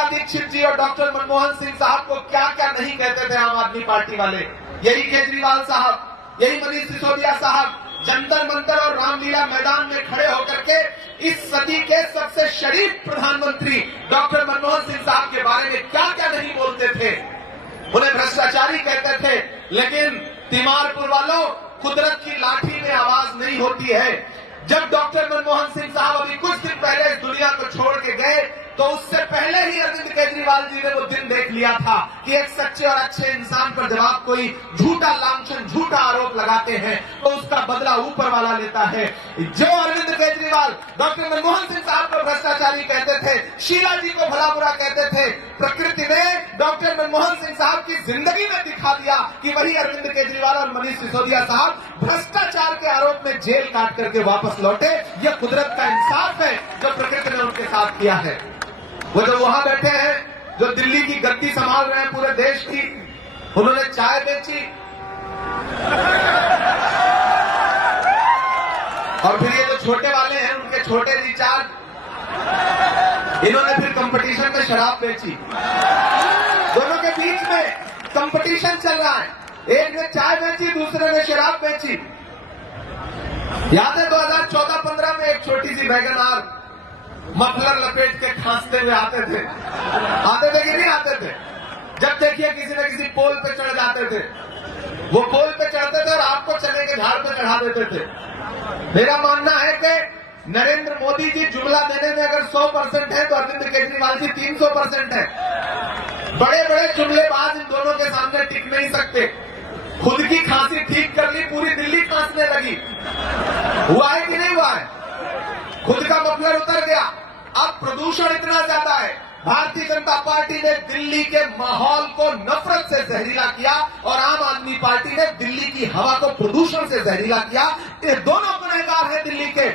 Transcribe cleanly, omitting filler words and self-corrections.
शीला दीक्षित जी और डॉक्टर मनमोहन सिंह साहब को क्या क्या नहीं कहते थे आम आदमी पार्टी वाले। यही केजरीवाल साहब, यही मनीष सिसोदिया साहब जंतर मंतर और रामलीला मैदान में खड़े होकर के इस सदी के सबसे शरीफ प्रधानमंत्री डॉक्टर मनमोहन सिंह साहब के बारे में क्या क्या नहीं बोलते थे। उन्हें भ्रष्टाचारी कहते थे, लेकिन तिमारपुर वालों, कुदरत की लाठी में आवाज नहीं होती है। जब डॉक्टर मनमोहन सिंह साहब अभी कुछ दिन पहले इस दुनिया को छोड़ के गए, तो उससे पहले ही अरविंद केजरीवाल जी ने वो दिन देख लिया था कि एक सच्चे और अच्छे इंसान पर जब आप कोई झूठा लांछन, झूठा आरोप लगाते हैं तो उसका बदला ऊपर वाला लेता है। जो अरविंद केजरीवाल डॉक्टर मनमोहन सिंह साहब को भ्रष्टाचारी कहते थे, शीला जी को भला बुरा कहते थे, प्रकृति ने डॉक्टर मनमोहन सिंह साहब की जिंदगी में दिखा दिया कि वही अरविंद केजरीवाल और मनीष सिसोदिया साहब भ्रष्टाचार के आरोप में जेल काट करके वापस लौटे। यह कुदरत का इंसाफ है जो प्रकृति ने उनके साथ किया है। वो जो वहां बैठे हैं, जो दिल्ली की गद्दी संभाल रहे हैं पूरे देश की, उन्होंने चाय बेची और फिर ये जो छोटे वाले हैं उनके छोटे रिचार्ज, इन्होंने फिर कंपटीशन में शराब बेची। दोनों के बीच में कंपटीशन चल रहा है, एक ने चाय बेची, दूसरे ने शराब बेची। याद है 2014-15 में एक छोटी सी वैगनआर मफलर लपेट के खांसते हुए आते थे कि नहीं आते थे? जब देखिए किसी न किसी पोल पे चढ़ जाते थे, वो पोल पे चढ़ते थे और आपको चने के झाड़ पे चढ़ा देते थे। मेरा मानना है कि नरेंद्र मोदी जी जुमला देने में अगर 100% है तो अरविंद केजरीवाल जी 300% है। बड़े बड़े जुमलेबाज इन दोनों के सामने टिक नहीं सकते। खुद की खांसी ठीक कर ली, पूरी दिल्ली खांसने लगी। हुआ है कि नहीं हुआ है? खुद का मफलर उतर गया। अब प्रदूषण इतना ज्यादा है, भारतीय जनता पार्टी ने दिल्ली के माहौल को नफरत से जहरीला किया और आम आदमी पार्टी ने दिल्ली की हवा को प्रदूषण से जहरीला किया। ये दोनों गुनहगार हैं दिल्ली के।